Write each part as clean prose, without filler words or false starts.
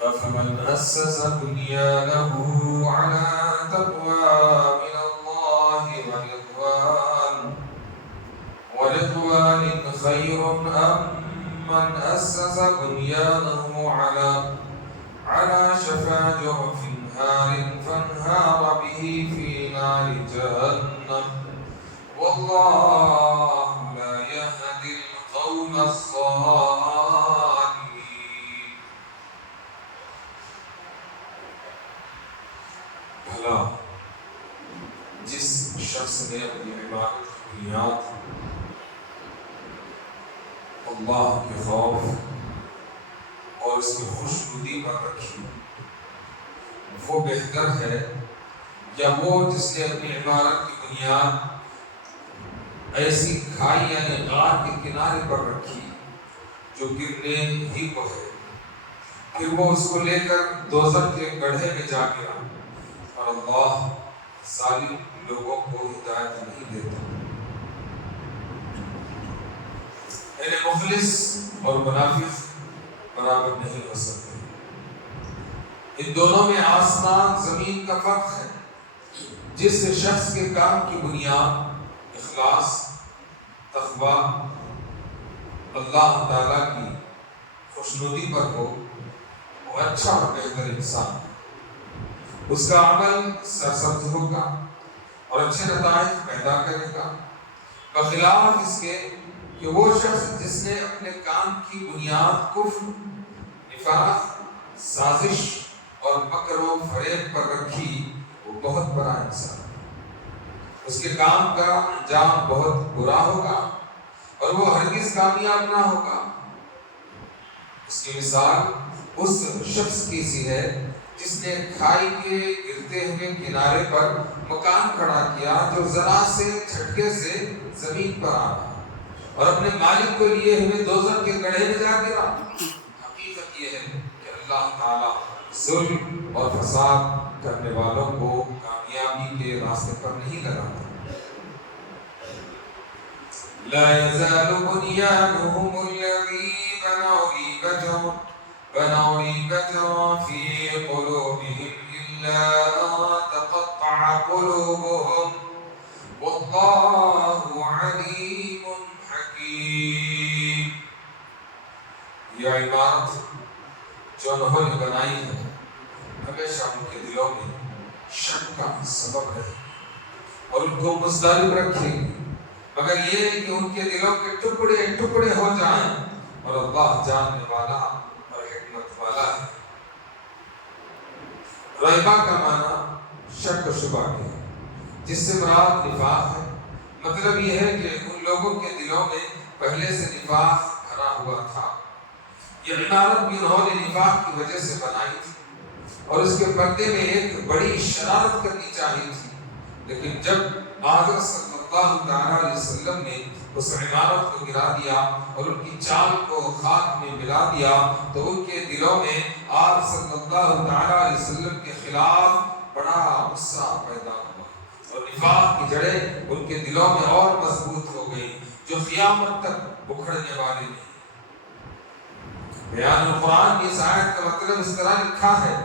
أفمن أسس بنيانه على تقوى من الله ورضوان خير أم من أسس بنيانه على شفا جرف هار فانهار به في نار جهنم والله لا يهدي القوم الظالمين. بھلا جس شخص نے اپنی عبادت کی بنیاد اللہ کے خوف اور اس کی خوشنودی پر رکھی، وہ بہتر ہے یا وہ جس نے اپنی عبادت کی بنیاد ایسی کھائی یعنی غار کے کنارے پر رکھی جو گرنے ہی کو ہے، پھر وہ اس کو لے کر دوزخ کے گڑھے میں جا گرا، اور اللہ ظالم لوگوں کو ہدایت نہیں دیتا۔ یعنی مخلص اور منافق برابر نہیں ہو سکتے، ان دونوں میں آسمان زمین کا فرق ہے۔ جس شخص کے کام کی بنیاد اخلاص، تقوی، اللہ تعالیٰ کی خوشنودی پر ہو، وہ اچھا اور بہتر انسان ہے، اس کا عمل سرسبز ہوگا اور اچھے نتائج پیدا کرے گا، بخلاف اس کے کہ وہ شخص جس نے اپنے کام کی بنیاد کفر، نفاق، سازش اور مکر و فریب پر رکھی، وہ بہت بڑا انسان ہے، اس کے کام کا انجام بہت برا ہوگا اور وہ ہرگز کامیاب نہ ہوگا۔ اس کی مثال اس شخص کی سی ہے جس نے کھائی کے گرتے ہوئے کنارے پر مکان کھڑا کیا جو ذرا سے جھٹکے سے زمین پر آ رہا اور اپنے مالک کو لیے ہوئے دوزخ کے گڑھے میں جا گرا۔ حقیقت یہ ہے کہ اللہ تعالیٰ ظلم اور فساد کرنے والوں کو کامیابی کے راستے پر نہیں لگاتا۔ لا يزال بنيانهم الذي بنوا ريبة في قلوبهم إلا أن تقطع قلوبهم والله عليم حكيم۔ یہ عبارت جو انہوں نے بنائی ہے ہمیشہ ان کے دلوں میں شک کا سبب رہے اور ان کو مضطرب رکھے گی، مگر یہ کہ ان کے دلوں کے ٹکڑے ٹکڑے ہو جائیں، اور اللہ جاننے والا اور حکمت والا ہے۔ ریبہ کا معنی شک و شبہ کے ہے، جس سے مراد نفاق ہے۔ مطلب یہ ہے کہ ان لوگوں کے دلوں میں پہلے سے نفاق بھرا ہوا تھا۔ یہ عبارت بھی انہوں نے نفاق کی وجہ سے بنائی تھی اور اس کے پردے میں ایک بڑی شرارت کرنی چاہیے تھی، لیکن جب حضرت صلی اللہ علیہ وسلم نے اس عمارت کو گرا دیا اور ان کی چال کو خاک میں ملا دیا تو ان کے دلوں میں آپ صلی اللہ علیہ وسلم کے خلاف بڑا غصہ پیدا ہوا اور نفاق کی جڑیں ان کے دلوں میں اور مضبوط ہو گئی جو قیامت تک اکھڑنے والی نہیں۔ بیان القرآن کی اس آیت کا مطلب اس طرح لکھا ہے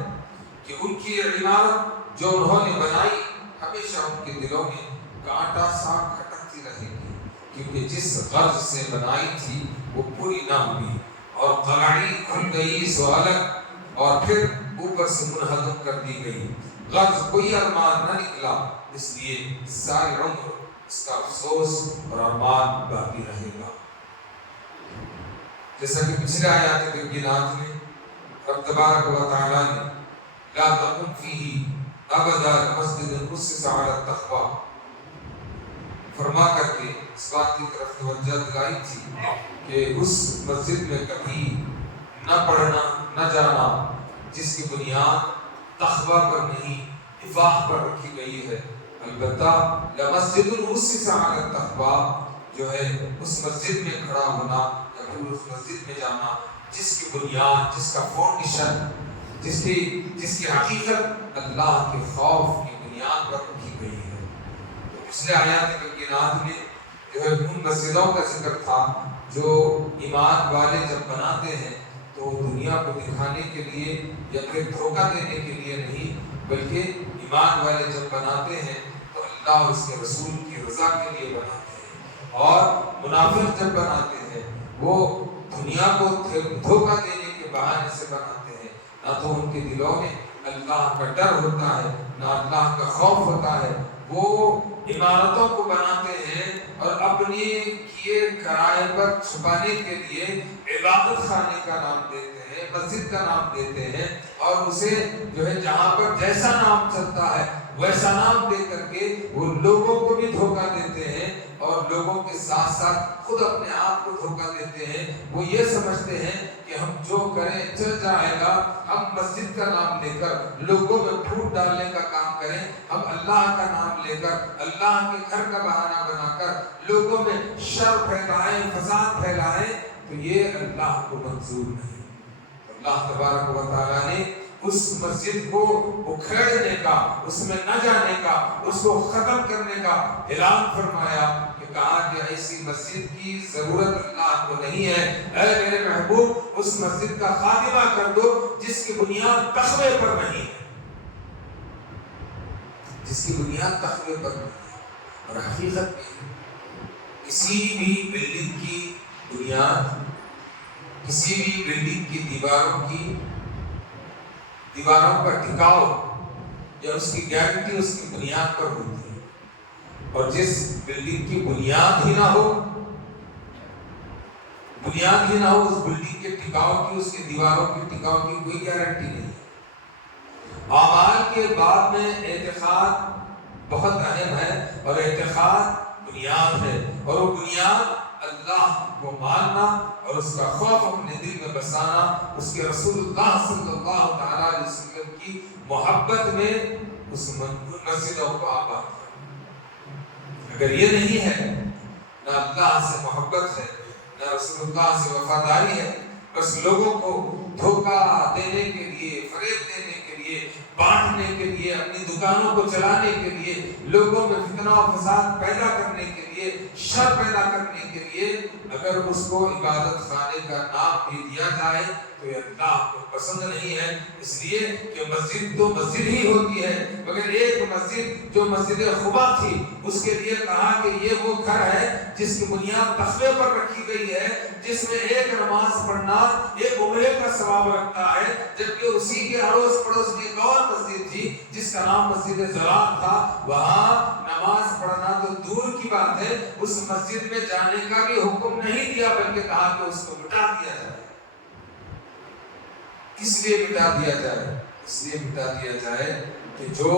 کہ ان کی عمارت جو انہوں نے بنائی ہمیشہ ان کے دلوں میں کانٹا سا کھٹکتی رہے گی، کیونکہ جس غرض سے بنائی تھی وہ پوری نہ ہوئی اور قلعی کھل گئی سو الگ اور پھر اوپر سے منہدم کر دی گئی، غرض کوئی ارمان نہ نکلا، اس لیے ساری عمر اس کا افسوس اور ارمان باقی رہے گا۔ جیسا کہ پچھلے آیات بینات میں رب تبارک و تعالیٰ نے لا تقم فیہ ابدا مسجد اسس علی التقوی فرما کر کے اس بات کی طرف توجہ دلائی تھی کہ اس مسجد میں کبھی نہ پڑھنا نہ جانا جس کی بنیاد تقوی پر نہیں نفاق پر رکھی گئی ہے، البتہ لمسجد اسس علی التقوی جو ہے اس مسجد میں کھڑا ہونا یا پھر اس مسجد میں جانا جس کی بنیاد، جس کا فاؤنڈیشن، جس کی حقیقت اللہ کے خوف کی بنیاد پر رکھی گئی ہے۔ تو پچھلے آیات بینات میں جو ہے ان مسجدوں کا ذکر تھا جو ایمان والے جب بناتے ہیں تو دنیا کو دکھانے کے لیے یا پھر دھوکہ دینے کے لیے نہیں، بلکہ ایمان والے جب بناتے ہیں تو اللہ اور اس کے رسول کی رضا کے لیے بناتے ہیں، اور منافق جب بناتے ہیں وہ دنیا کو دھوکہ دینے کے بہانے سے بناتے ہیں، نہ تو ان کے دلوں میں اللہ کا ڈر ہوتا ہے، نہ اللہ کا خوف ہوتا ہے۔ وہ عمارتوں کو بناتے ہیں اور اپنے کیے کرائے پر چھپانے کے لیے عبادت خانے کا نام دیتے ہیں، مسجد کا نام دیتے ہیں، اور اسے جو ہے جہاں پر جیسا نام چلتا ہے ویسا نام دے کر کے وہ لوگوں کو بھی دھوکہ دیتے ہیں، اور لوگوں کے ساتھ ساتھ خود اپنے آپ کو دھوکہ دیتے ہیں۔ وہ یہ سمجھتے ہیں کہ ہم جو کریں چل جائے گا، ہم مسجد کا نام لے کر لوگوں میں پھوٹ ڈالنے کا کام کریں، ہم اللہ کا نام لے کر اللہ کے گھر کا بہانہ بنا کر لوگوں میں شر پھیلائیں، فساد پھیلائیں، تو یہ اللہ کو منظور نہیں۔ اللہ تبارک و تعالیٰ نے اس مسجد کو اکھیڑنے کا، اس میں نہ جانے کا، اس کو ختم کرنے کا اعلان فرمایا، کہ کہا کہ ایسی مسجد کی ضرورت اللہ کو نہیں ہے، اے میرے محبوب اس مسجد کا خاتمہ کر دو جس کی بنیاد تقوی پر نہیں ہے، جس کی بنیاد تقوی پر نہیں ہے۔ اور حقیقت میں کسی بھی بلڈنگ کی بنیاد، کسی بھی بلڈنگ کی دیواروں کا ٹکاؤ یا اس کی گارنٹی اس کی بنیاد پر ہوتی ہے، اور جس بلڈنگ کی بنیاد ہی نہ ہو اس بلڈنگ کے ٹکاؤ کی، اس کی دیواروں کی ٹکاؤ کی کوئی گارنٹی نہیں۔ اعمال کے بعد میں اعتقاد بہت اہم ہے، اور اعتقاد بنیاد ہے، اور وہ بنیاد اللہ کو ماننا اور اس کا خوف اپنے دل میں بسانا، اس کے رسول اللہ صلی اللہ تعالیٰ علیہ وسلم کی محبت میں اس مسجدوں کو آباد کرنا۔ اگر یہ نہیں ہے، نہ اللہ سے محبت ہے، نہ رسول اللہ سے وفاداری ہے، بس لوگوں کو دھوکہ دینے کے لیے، فریب دینے کے لیے، بانٹنے کے لیے، اپنی دکانوں کو چلانے کے لیے، لوگوں میں فتنہ و فساد پیدا کرنے کے لیے، شر پیدا کرنے کے لیے اگر اس کو عبادت خانے کا نام بھی دیا جائے تو یہ اللہ کو پسند نہیں ہے۔ اس لیے کہ مسجد تو مسجد ہی ہوتی ہے، مگر ایک مسجد جو مسجد خبا تھی، اس کے لیے کہا کہ یہ وہ گھر ہے جس کی بنیاد تقوی پر رکھی گئی ہے، جس میں ایک نماز پڑھنا ایک عمرے کا ثواب رکھتا ہے، جبکہ اسی کے اڑوس پڑوس میں ایک اور مسجد تھی جس کا نام مسجد زرار تھا، وہاں نماز پڑھنا تو دور کی بات ہے، اس مسجد میں جانے کا بھی حکم نہیں دیا، بلکہ کہا کہ اس کو مٹا دیا جائے۔ کس لیے مٹا دیا جائے؟ اس لیے مٹا دیا جائے کہ جو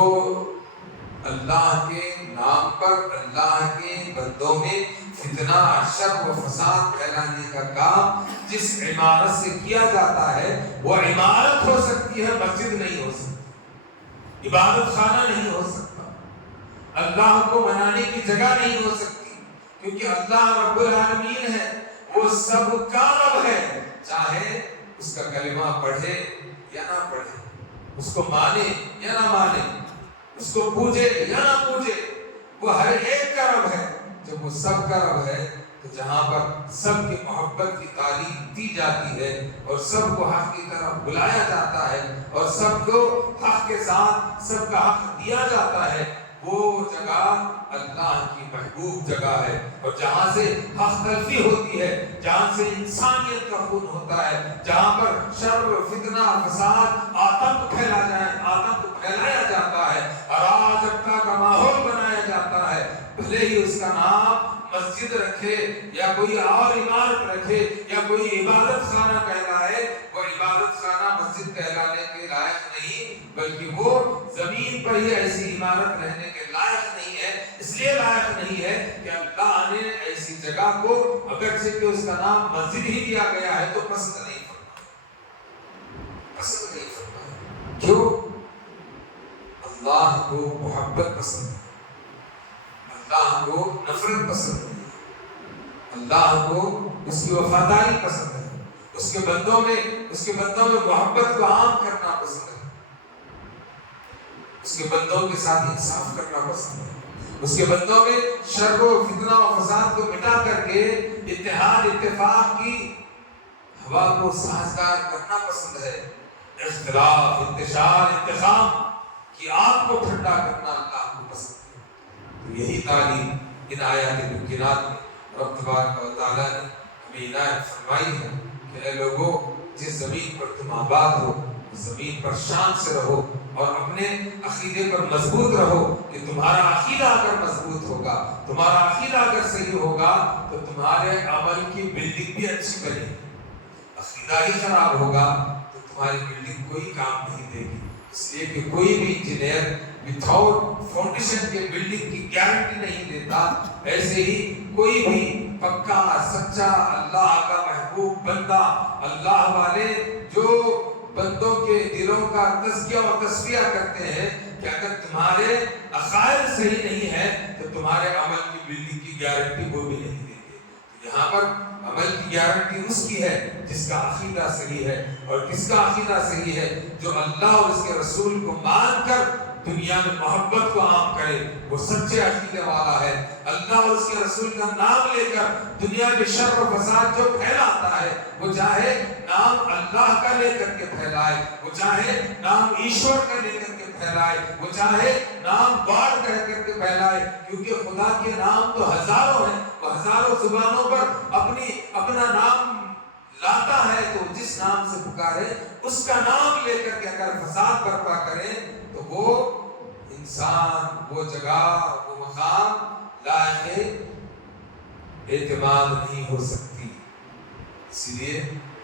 اللہ کے نام پر اللہ کے بندوں میں فتنہ، شر و فساد پھیلانے کا کام جس عمارت سے کیا جاتا ہے وہ عمارت ہو سکتی ہے، مسجد نہیں ہو سکتی، عبادت خانہ نہیں ہو سکتا، اللہ کو منانے کی جگہ نہیں ہو سکتی، کیونکہ اللہ رب العالمین ہے، وہ سب کا رب ہے، چاہے اس کا کلمہ پڑھے یا نہ پڑھے، اس کو مانے یا نہ مانے، اس کو پوجے یا نہ پوجے، وہ ہر ایک کا رب ہے۔ جب وہ سب کا رب ہے تو جہاں پر سب کی محبت کی تعلیم دی جاتی ہے اور سب کو حق کی طرف بلایا جاتا ہے اور سب کو حق کے ساتھ سب کا حق دیا جاتا ہے، وہ جگہ اللہ کی محبوب جگہ ہے، اور جہاں سے حق تلفی ہوتی ہے، جہاں سے انسانیت کا خون ہوتا ہے، جہاں پر شر، فتنہ، فساد، آتنک پھیلایا جاتا ہے، اراجکتا کا ماحول بنایا جاتا ہے، بھلے ہی اس کا نام مسجد رکھے یا کوئی اور عمارت رکھے یا کوئی عبادت خانہ کہلائے، وہ عبادت خانہ مسجد کہلانے کے لائق نہیں، بلکہ وہ زمین پر ہی ایسی عمارت رہنے کے لائق نہیں ہے۔ اس لیے لائق نہیں ہے کہ اللہ نے ایسی جگہ کو اگرچہ کہ اس کا نام مسجد ہی دیا گیا ہے تو پسند نہیں فرمایا۔ کیوں؟ اللہ کو محبت پسند ہے، اللہ کو نفرت پسند ہے، اللہ کو اس کی وفاداری پسند ہے، اس کے بندوں میں محبت کو عام کرنا پسند ہے، اس کے بندوں کے ساتھ انصاف کرنا پسند ہے، اس کے بندوں میں شر و فتنہ و فساد کو مٹا کر کے اتحاد اتفاق کی ہوا کو سازگار کرنا پسند ہے، اختلاف، انتشار، انتخاب کی آگ کو ٹھنڈا کرنا اللہ کو پسند ہے۔ تو یہی تعلیم ان آیات مبینات میں رب تبارک و تعالیٰ نے ہمیں عنایت فرمائی ہے کہ اے لوگوں، جس زمین پر تم آباد ہو اس زمین پر شان سے رہو اور اپنے عقیدے پر مضبوط رہو، کہ تمہارا عقیدہ اگر مضبوط ہوگا، تمہارا عقیدہ اگر صحیح ہوگا تو تمہارے عمل کی بلڈنگ بھی اچھی بنے گی۔ عقیدہ ہی خراب ہوگا تو تمہاری بلڈنگ کوئی کام نہیں دے گی، اس لیے کہ کوئی بھی انجینئر وداؤٹ فاؤنڈیشن کے بلڈنگ کی گارنٹی نہیں دیتا۔ ایسے ہی کوئی بھی پکا سچا اللہ کا محبوب بندہ، اللہ والے جو بندوں کے دلوں کا تزکیہ و تصفیہ کرتے ہیں، کہ اگر تمہارے عقائد صحیح نہیں ہے تو تمہارے عمل کی بلڈنگ کی گارنٹی وہ بھی نہیں دیں گے۔ یہاں پر عمل کی گارنٹی اس کی ہے جس کا عقیدہ صحیح ہے، اور کس کا عقیدہ صحیح ہے؟ جو اللہ اور اس کے رسول کو مان کر دنیا میں محبت کو عام کرے، وہ سچے عقیدے والا ہے۔ اللہ اور اس کے رسول کا نام لے کر دنیا میں شر و فساد جو پھیلاتا ہے، وہ چاہے نام اللہ کا لے کر کے پھیلائے، وہ چاہے نام ایشور کا لے کر کے پھیلائے، وہ چاہے نام گاڈ کہہ کر کے پھیلائے، کیونکہ خدا کے نام تو ہزاروں ہیں، وہ ہزاروں زبانوں پر اپنا نام لاتا ہے، تو جس نام سے پکارے اس کا نام لے کر کے اگر فساد برپا کریں تو وہ انسان، وہ جگہ، وہ مقام لائق اعتماد نہیں ہو سکتی۔ اسی لیے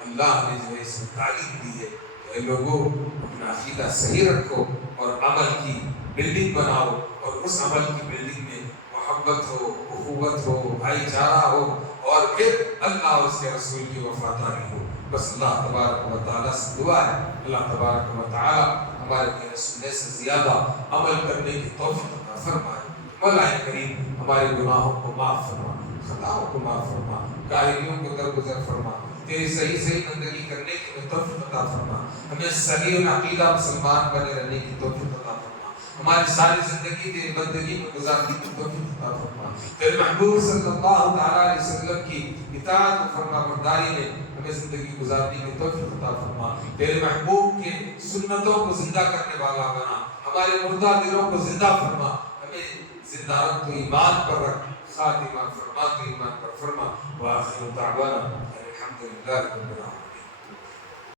اللہ نے جو ہے اس میں تعلیم دی ہے کہ اے لوگوں، اپنا عقیدہ صحیح رکھو اور عمل کی بلڈنگ بناؤ، اور اس عمل کی بلڈنگ میں محبت ہو، اخوت ہو، بھائی چارہ ہو، اور پھر اللہ اور اس کے رسول کی وفاداری ہو۔ بس اللہ تبارک و تعالیٰ سے دعا ہے، اللہ تبارک و تعالیٰ ہمارے کہنے سننے سے زیادہ عمل کرنے کی توفیق عطا فرمائے۔ مولا کریم ہمارے گناہوں کو معاف فرما، خطاؤں کو معاف فرما، کاہلیوں کو درگزر فرما، تیری صحیح بندگی کرنے کی توفیق عطا فرما، ہمیں صحیح العقیدہ مسلمان بنے رہنے کی توفیق عطا فرما، ہماری ساری زندگی تیری بندگی میں گزارنے کی توفیق عطا فرما، تیرے محبوب صلی اللہ تعالیٰ علیہ وسلم کی اطاعت و فرما برداری میں ہمیں زندگی گزارنے کی توفیق عطا فرما، تیرے محبوب کے سنتوں کو زندہ کرنے والا بنا، ہمارے مردہ دلوں کو زندہ فرما، ہمیں زندہ رکھ، تو ایمان پر رکھ، خاتمہ فرما تو ایمان پر فرما، وآخر دعوانا الحمدللہ رب العالمین۔